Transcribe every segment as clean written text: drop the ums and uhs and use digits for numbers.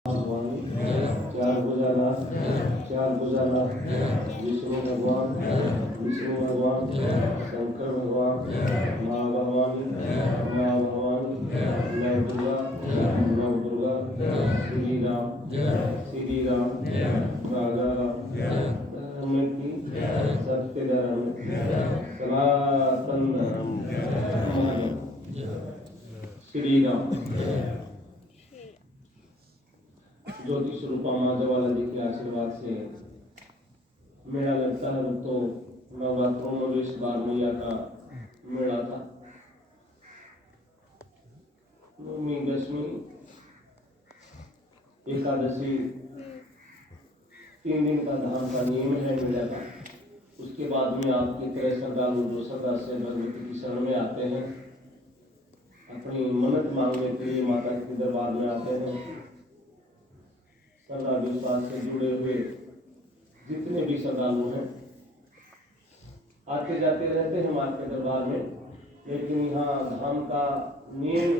चार भुजानाथ, चार भुजानाथ, विष्णु भगवान, शंकर भगवान, माँ भवानी, नव दुर्गा, श्री राम, राजा राम, धर्म की सत्य धर्म, सनातन धर्म, श्री राम। ज्योति स्वरूपा माधवाला जी के आशीर्वाद से मेला लगता है। तो नवरात्रों में इस बार मैया का मेला था। नवमी, दशमी, एकादशी 3 दिन का धाम का नियम है मेला का। उसके बाद में आपकी तरह श्रद्धालु जो श्रद्धा से भगवती की शरण में आते हैं, अपनी मन्नत मांगने के लिए माता के दरबार में आते हैं। श्रद्धा विश्वास से जुड़े हुए जितने भी श्रद्धालु हैं आते जाते रहते हैं मां के दरबार में। लेकिन यहाँ धाम का नियम,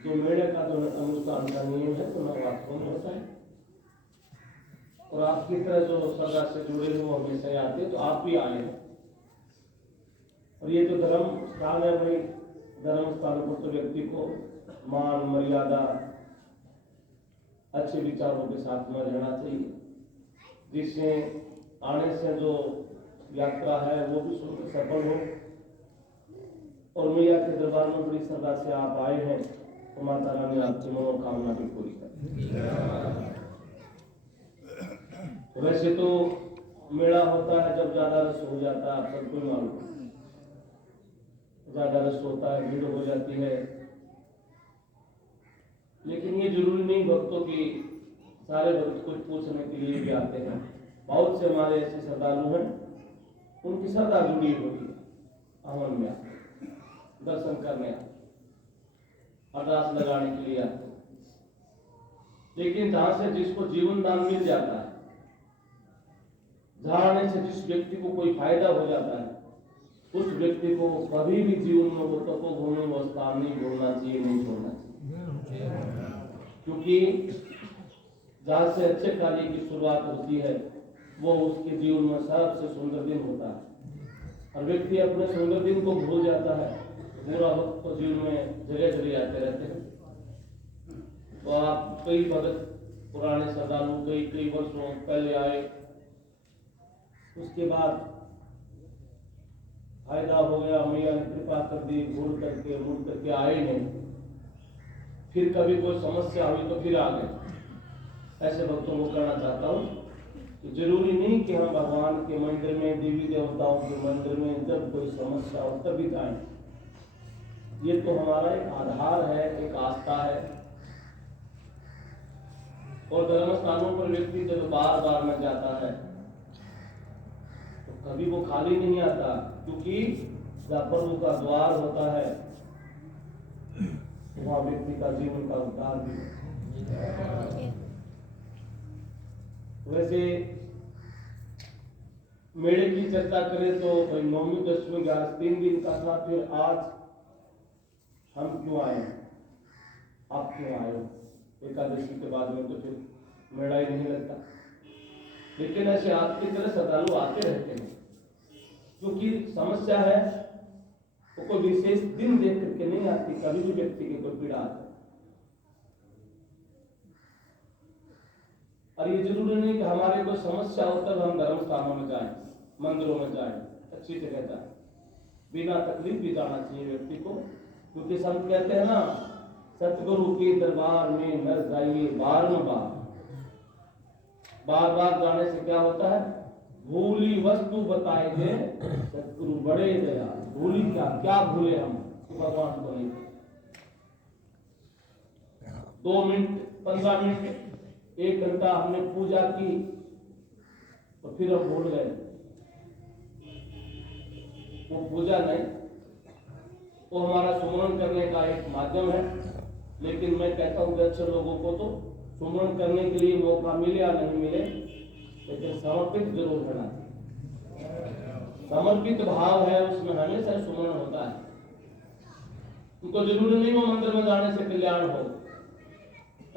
जो मेले का जो अनुष्ठान का नियम है, तो नवरात्रों में होता है। और आपकी तरह जो श्रद्धा से जुड़े हुए हमेशा आते हैं, तो आप भी आए हैं। और ये जो धर्म स्थान है, भाई धर्म स्थान पर तो व्यक्ति को मान मर्यादा अच्छे विचारों के साथ में रहना चाहिए, जिससे आने से जो यात्रा है वो भी सफल हो। और मैया के दरबार में बड़ी श्रद्धा से आप आए हैं, तो माता रानी आपकी मनोकामना भी पूरी करे। वैसे तो मेला होता है जब ज्यादा रस हो जाता है, आप सबको मालूम, ज्यादा रस होता है, भीड़ हो जाती है। लेकिन ये जरूरी नहीं भक्तों की सारे भक्त कुछ पूछने के लिए भी आते हैं। बहुत से हमारे ऐसे श्रद्धालु हैं, उनकी श्रद्धा जुड़ी हुई है, हवन में आते, दर्शन करने आते, अरदास लगाने के लिए आते। लेकिन जहां से जिसको जीवन दान मिल जाता है, जहां आने से जिस व्यक्ति को कोई फायदा हो जाता है, उस व्यक्ति को कभी भी जीवन में वो तपोभूमि वो स्थान नहीं भूलना चाहिए, नहीं छोड़ना चाहिए। क्योंकि जहां से अच्छे कार्य की शुरुआत होती है, वो उसके जीवन में सबसे सुंदर दिन होता है। और व्यक्ति अपने सुंदर दिन को भूल जाता है, बुरा वक्त तो जीवन में जगह जगह आते रहते हैं। तो आप कई भगत पुराने श्रद्धालु कई वर्षों पहले आए, उसके बाद फायदा हो गया, मैया ने कृपा कर दी, मुड़ करके आए नहीं, फिर कभी कोई समस्या हुई तो फिर आ गए। ऐसे भक्तों को कहना चाहता हूँ कि जरूरी नहीं कि हम भगवान के मंदिर में, देवी देवताओं के मंदिर में जब कोई समस्या हो तभी जाएं। ये तो हमारा एक आधार है, एक आस्था है। और धर्म स्थानों पर व्यक्ति जब बार बार में जाता है तो कभी वो खाली नहीं आता, क्योंकि जहाँ प्रभु का द्वार होता है वहां व्यक्ति का जीवन का उद्धार भी। वैसे मेले की चर्चा करें तो भाई 9वीं 10वीं 11 3 दिन का था। फिर आज हम क्यों आए, आप क्यों आए हो? एकादशी के बाद में तो फिर मेला ही नहीं लगता। लेकिन ऐसे आपकी तरह श्रद्धालु आते रहते हैं, क्योंकि समस्या है वो कोई विशेष दिन देख करके नहीं आती, कभी भी व्यक्ति की कोई पीड़ा आती है। और ये जरूरी नहीं कि हमारे कोई समस्या हो तब हम धर्म स्थानों में जाएं, मंदिरों में जाएं, अच्छी जगह जाएं। बिना तकलीफ भी जाना चाहिए व्यक्ति को, क्योंकि संत कहते हैं ना, सतगुरु के दरबार में न जाइए बारंबार। बार बार जाने से क्या होता है? भूली वस्तु बताए थे सतगुरु बड़े दया। भूली क्या भूले हम भगवान को नहीं। 2 मिनट 15 मिनट 1 घंटा हमने पूजा की तो फिर हम भूल गए। वो पूजा नहीं, वो हमारा सुमरन करने का एक माध्यम है। लेकिन मैं कहता हूँ कि अच्छे लोगों को तो सुमरन करने के लिए मौका मिले या नहीं मिले, लेकिन समर्पित जरूर करना चाहिए। समर्पित भाव है उसमें हमेशा सुमरन होता है। उनको जरूरी नहीं वो मंदिर में जाने से कल्याण हो,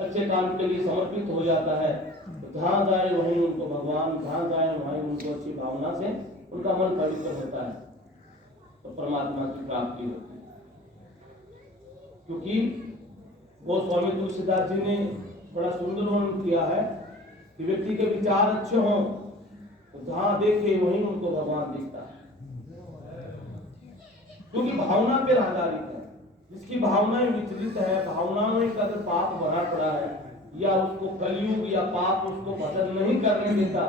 अच्छे काम के लिए समर्पित हो जाता है, तो जहाँ जाए वहीं उनको भगवान, जहाँ जाए वहीं उनको अच्छी भावना से उनका मन पवित्र होता है, तो परमात्मा की प्राप्ति होती है। क्योंकि वो स्वामी तुलसीदास जी ने बड़ा सुंदर वर्णन किया है कि व्यक्ति के विचार अच्छे हों तो जहां देखे वहीं उनको भगवान दिखता है, क्योंकि भावना पर आधारित है। जिसकी भावनाएं विचलित है, भावनाओं में अगर पाप भरा पड़ा है या उसको कलयुग या पाप उसको बदल नहीं करने देता,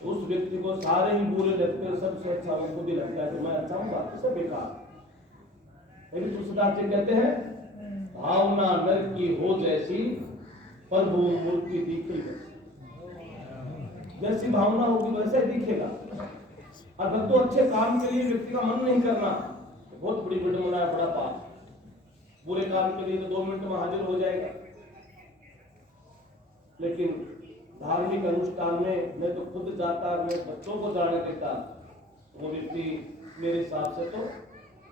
तो उस व्यक्ति को सारे ही बुरे लगते हैं, सबसे अच्छा उनको भी लगता है कि मैं अच्छा हूँ, बाकी सब बेकार। लेकिन तुलसीदास जी कहते हैं भावना नर की हो जैसी प्रभु मूर्ति दिखेगी, जैसी भावना होगी वैसे ही दिखेगा। अगर तो अच्छे काम के लिए व्यक्ति का मन नहीं करना तो बहुत बड़ी विडंबना है, बड़ा पाप। बुरे काम के लिए तो 2 मिनट में हाजिर हो जाएगा, लेकिन धार्मिक अनुष्ठान में मैं तो खुद जाता, मैं बच्चों को जाने देता, वो व्यक्ति मेरे हिसाब से तो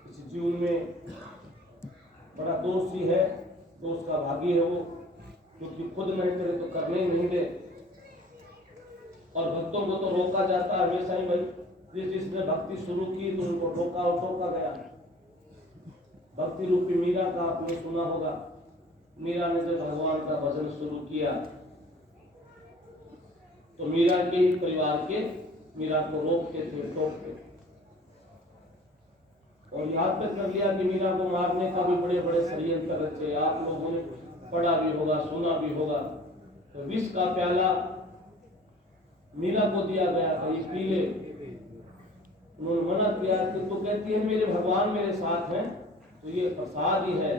इस जीवन में बड़ा दोषी है, दोष का भागी है वो, क्योंकि खुद नहीं करे तो करने ही नहीं दे। और भक्तों को तो रोका जाता है हमेशा ही, भाई जिसने भक्ति शुरू की तो उनको रोका और टोका गया। भक्ति रूपी मीरा का आपने सुना होगा, मीरा ने जब भगवान का भजन शुरू किया तो मीरा के परिवार के मीरा को रोकते थे, टोकते, और याद तक कर लिया कि मीरा को मारने का भी बड़े बड़े षड्यंत्र रचे। आप लोगों ने पढ़ा भी होगा, सुना भी होगा। तो विष का प्याला मीरा को दिया गया था, ये पी ले। उन्होंने मना किया कि तो कहती है मेरे भगवान मेरे साथ हैं, तो ये प्रसाद ही है,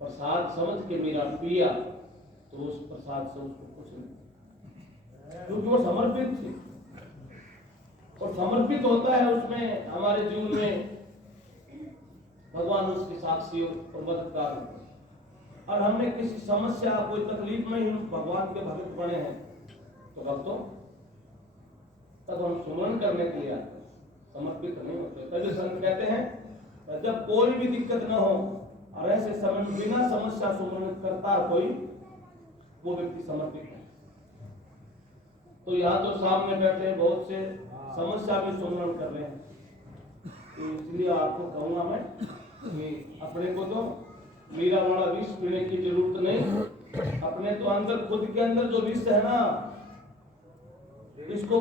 प्रसाद समझ के मीरा पिया, तो उस प्रसाद से उसको कुछ नहीं, क्योंकि वो समर्पित थी। और समर्पित होता है उसमें हमारे जीवन में भगवान उसकी साक्षी और मददगार होते हैं। और हमने किसी समस्या कोई तकलीफ में ही भगवान के भक्त बने हैं, तो भक्तों तब हम सुमरण करने के लिए समर्पित नहीं होते। तभी संत कहते हैं जब कोई भी दिक्कत न हो और ऐसे समय बिना समस्या सुमरण करता कोई, वो व्यक्ति समर्पित है। तो यहाँ तो सामने बैठे बहुत से समस्या भी सुमरण कर रहे हैं, तो इसलिए आपको कहूंगा मैं कि अपने को तो मीरा वाला विष पीने की जरूरत नहीं। अपने तो अंदर खुद के अंदर जो विष है ना, इसको